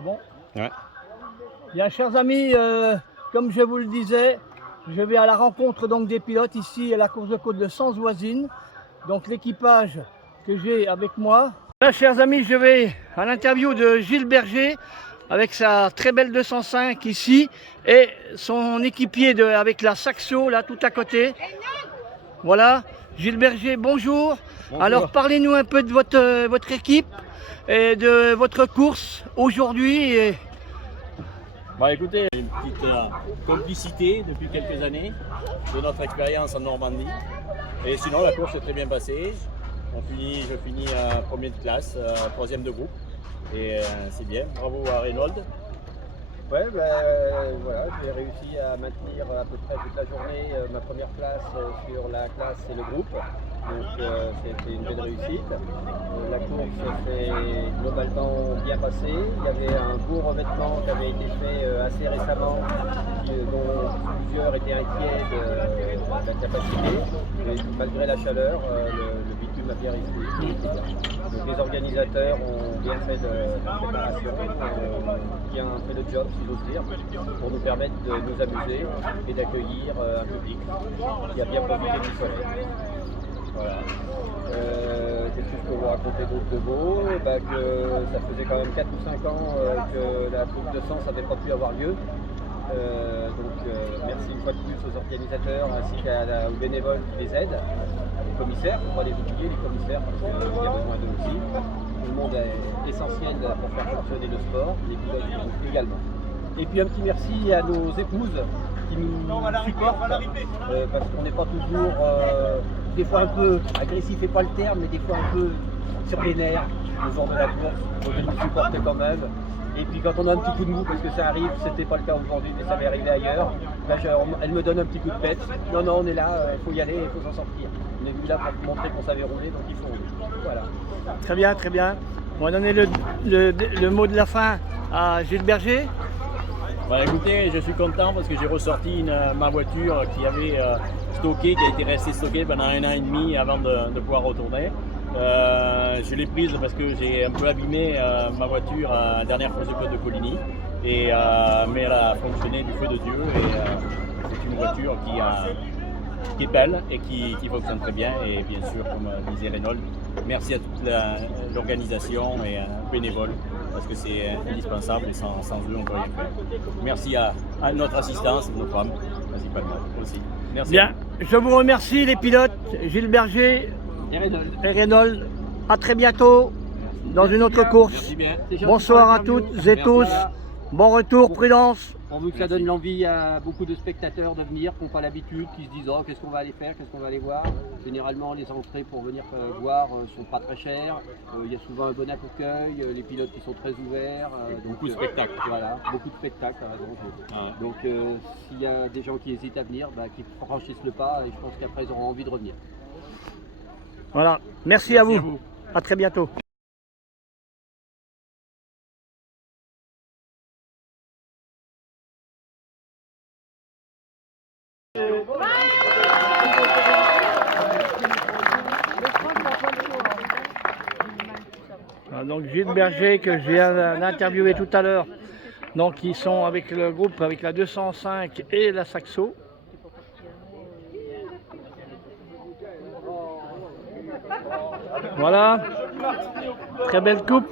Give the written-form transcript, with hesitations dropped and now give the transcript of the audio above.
C'est bon? Ouais. Bien, chers amis, comme je vous le disais, je vais à la rencontre donc des pilotes ici à la course de côte de Sansoisines. Donc l'équipage que j'ai avec moi. Là, chers amis, je vais à l'interview de Gilles Berger avec sa très belle 205 ici et son équipier avec la Saxo là tout à côté. Voilà, Gilles Berger, bonjour. Bonjour. Alors parlez-nous un peu de votre équipe et de votre course aujourd'hui. Bah écoutez, une petite complicité depuis quelques années de notre expérience en Normandie. Et sinon la course s'est très bien passée. Je finis premier de classe, troisième de groupe. Et c'est bien, bravo à Reynolds. Ouais, voilà, j'ai réussi à maintenir à peu près toute la journée ma première place sur la classe et le groupe. Donc c'était une belle réussite. La course s'est globalement bien passée. Il y avait un beau revêtement qui avait été fait assez récemment, dont plusieurs étaient inquiets de la capacité. Mais malgré la chaleur, le bitume a bien résisté. Donc les organisateurs ont bien fait de la préparation, bien fait le job si j'ose dire, pour nous permettre de nous amuser et d'accueillir un public qui a bien profité du soleil. Voilà. Qu'est-ce que je peux vous raconter d'autre de beau? Que ça faisait quand même 4 ou 5 ans que la coupe de Sens n'avait pas pu avoir lieu. Merci une fois de plus aux organisateurs ainsi qu'aux bénévoles qui les aident, aux commissaires, il ne faut pas les oublier, les commissaires, parce qu'il y a besoin d'eux aussi. Tout le monde est essentiel pour faire fonctionner le sport, les pilotes également. Et puis un petit merci à nos épouses qui nous supportent, parce qu'on n'est pas toujours, des fois un peu agressif et pas le terme, mais des fois un peu sur les nerfs le jour de la course, donc elles nous supportent quand même. Et puis quand on a un petit coup de mou, parce que ça arrive, c'était pas le cas aujourd'hui, mais ça m'est arrivé ailleurs, elle me donne un petit coup de pète. Non, on est là, il faut y aller, il faut s'en sortir. On est venu là pour montrer qu'on savait rouler, donc il faut rouler. Voilà. Très bien, très bien. On va donner le mot de la fin à Gilles Berger. Bah écoutez, je suis content parce que j'ai ressorti ma voiture qui avait stocké, qui a été restée stockée pendant 1 an et demi avant de pouvoir retourner. Je l'ai prise parce que j'ai un peu abîmé ma voiture à la dernière course de côte de Coligny. Mais elle a fonctionné du feu de Dieu et c'est une voiture qui est belle et qui fonctionne très bien. Et bien sûr, comme disait Reynolds, merci à toute l'organisation et aux bénévoles parce que c'est indispensable et sans eux on ne peut rien faire. Merci à notre assistance, nos femmes principalement aussi. Merci. Bien, je vous remercie les pilotes, Gilles Berger Et et Reynolds. À très bientôt dans une autre course. Merci bien. Bonsoir à toutes et tous. Bon retour, prudence. Pourvu que ça donne l'envie à beaucoup de spectateurs de venir, qui n'ont pas l'habitude, qui se disent oh, qu'est-ce qu'on va aller faire, qu'est-ce qu'on va aller voir. Généralement, les entrées pour venir voir sont pas très chères. Il y a souvent un bon accueil, les pilotes qui sont très ouverts. Beaucoup de spectacles. Voilà, beaucoup de spectacles. Donc, s'il y a des gens qui hésitent à venir, qu'ils franchissent le pas et je pense qu'après ils auront envie de revenir. Voilà, merci à vous. À très bientôt. Donc Gilles Berger que j'ai interviewé tout à l'heure, donc ils sont avec le groupe avec la 205 et la Saxo. Voilà, très belle coupe.